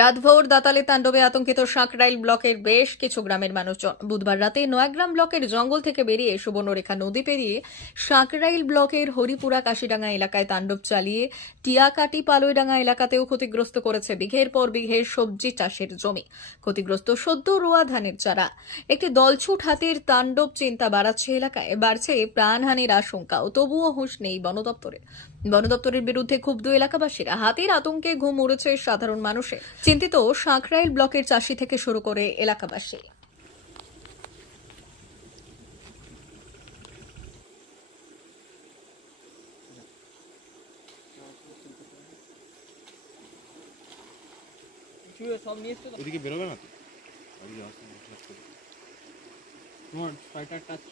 রাতভর দাতালে তাণ্ডবে আতঙ্কিত সাঁকরাইল ব্লকের বেশ কিছু গ্রামের মানুষজন। বুধবার রাতে নয়াগ্রাম ব্লকের জঙ্গল থেকে বেরিয়ে সুবর্ণরেখা নদী পেরিয়ে সাঁকরাইল ব্লকের হরিপুরা কাশিডাঙ্গা এলাকায় তাণ্ডব চালিয়ে টিয়াকাটি পালইডাঙ্গা এলাকাতেও ক্ষতিগ্রস্ত করেছে বিঘের পর বিঘে সবজি চাষের জমি। ক্ষতিগ্রস্ত সদ্য রোয়া ধানের চারা। একটি দলছুট হাতির তাণ্ডব চিন্তা বাড়াচ্ছে এলাকায়, বাড়ছে প্রাণহানির আশঙ্কাও। তবুও হুঁশ নেই বন দপ্তরের বিরুদ্ধে ক্ষুব্ধ এলাকাবাসীরা। হাতির আতঙ্কে ঘুম উড়েছে সাধারণ মানুষের। চিন্তিত সাঁকরাইল ব্লকের চাষি থেকে শুরু করে এলাকাবাসী। ওদিকে বেরোবে না তো তোমার ছয়টা টাচ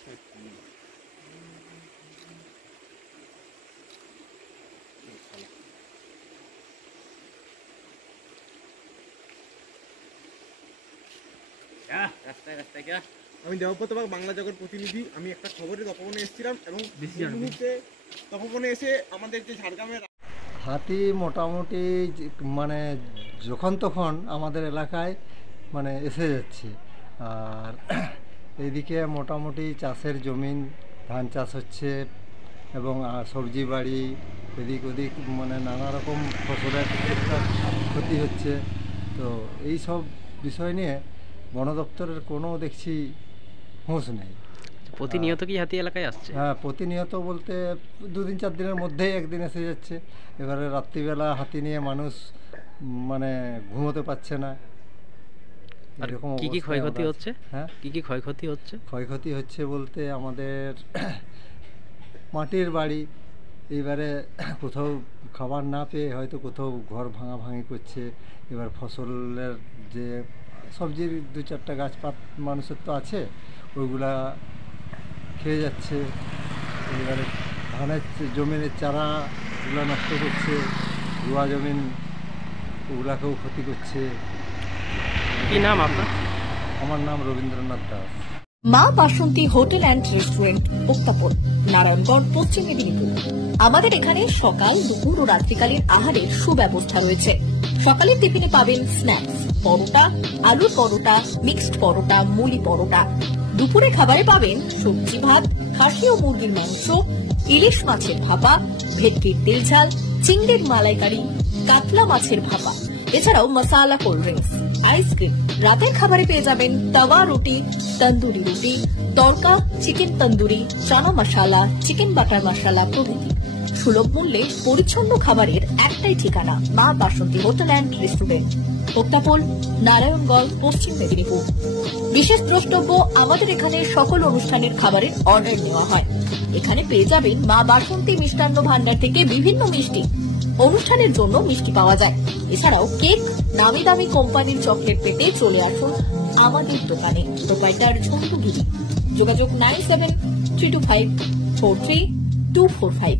আমি দেবপ্রতবাগ বাংলা জগৎ প্রতিনিধি। আমি একটা খবরে তপবনে এসেছিলাম এবং মুহূর্তে তপবনে এসে আমাদের যে ঝাড়গ্রামের হাতি মোটামুটি মানে যখন তখন আমাদের এলাকায় মানে এসে যাচ্ছে। আর এইদিকে মোটামুটি চাষের জমিন ধান চাষ হচ্ছে এবং সবজি বাড়ি এদিক ওদিক মানে নানা রকম ফসলের ক্ষতি হচ্ছে। তো এই সব বিষয় নিয়ে বন দপ্তরের কোনো দেখছি হুঁশ নেই। প্রতিনিয়ত কি হাতি এলাকায় আসছে? হ্যাঁ, প্রতিনিয়ত বলতে 2-4 দিনের মধ্যেই একদিন এসে যাচ্ছে। এবারে রাত্রিবেলা হাতি নিয়ে মানুষ মানে ঘুমোতে পারছে না। এরকম কি কি ক্ষয়ক্ষতি হচ্ছে? হ্যাঁ, কি কি ক্ষয়ক্ষতি হচ্ছে? ক্ষয়ক্ষতি হচ্ছে বলতে আমাদের মাটির বাড়ি, এইবারে কোথাও খাবার না পেয়ে হয়তো কোথাও ঘর ভাঙাভাঙি করছে। এবার ফসলের যে সবজির 2-4টা গাছপাত মানুষের তো আছে, ওইগুলা খেয়ে যাচ্ছে। এবারে ধানের জমিনের চারাগুলো নষ্ট করছে, রোয়া জমিন ওগুলাকেও ক্ষতি করছে। কি নাম আপনার? আমার নাম রবীন্দ্রনাথ দাস। মা বাসন্তী হোটেল অ্যান্ড রেস্টুরেন্ট, উত্তাপন, নারায়ণগড়, পশ্চিম মেদিনীপুর। আমাদের এখানে সকাল, দুপুর ও রাত্রিকালীন আহারের সুব্যবস্থা রয়েছে। সকালের টিফিনে পাবেন স্ন্যাক্স, পরোটা, আলুর পরোটা, মিক্সড পরোটা, মুলি পরোটা। দুপুরে খাবারে পাবেন সবজি ভাত, খাসি ও মুরগির মাংস, ইলিশ মাছের ভাপা, ভেটকির তেল ঝাল, চিংড়ির মালাইকারি, কাতলা মাছের ভাপা, এছাড়াও মশালা কোল্ড ড্রিঙ্কস, আইসক্রিম। রাতের খাবারে পেয়ে যাবেন তাওয়া রুটি, তন্দুরি রুটি, তড়কা, চিকেন তন্দুরি, চানা মশালা, চিকেন বাটার মশালা প্রভৃতি। সুলভ মূল্যে পরিচ্ছন্ন খাবারের একটাই ঠিকানা, মা বাসন্তী হোটেল অ্যান্ড রেস্টুরেন্ট, উত্তাপন, নারায়ণগড়, পশ্চিম মেদিনীপুর। বিশেষ দ্রষ্টব্য, আমাদের এখানে সকল অনুষ্ঠানের খাবারের অর্ডার নেওয়া হয়। এখানে পেয়ে যাবেন মা বাসন্তী মিষ্টান্ন ভান্ডার থেকে বিভিন্ন মিষ্টি। অনুষ্ঠানের জন্য মিষ্টি পাওয়া যায়। এছাড়াও কেক, নামি দামি কোম্পানির চকলেট পেতে চলে আসুন আমাদের দোকানে। প্রোপাইটার ঝন্টু গিরি। যোগাযোগ 9732543245।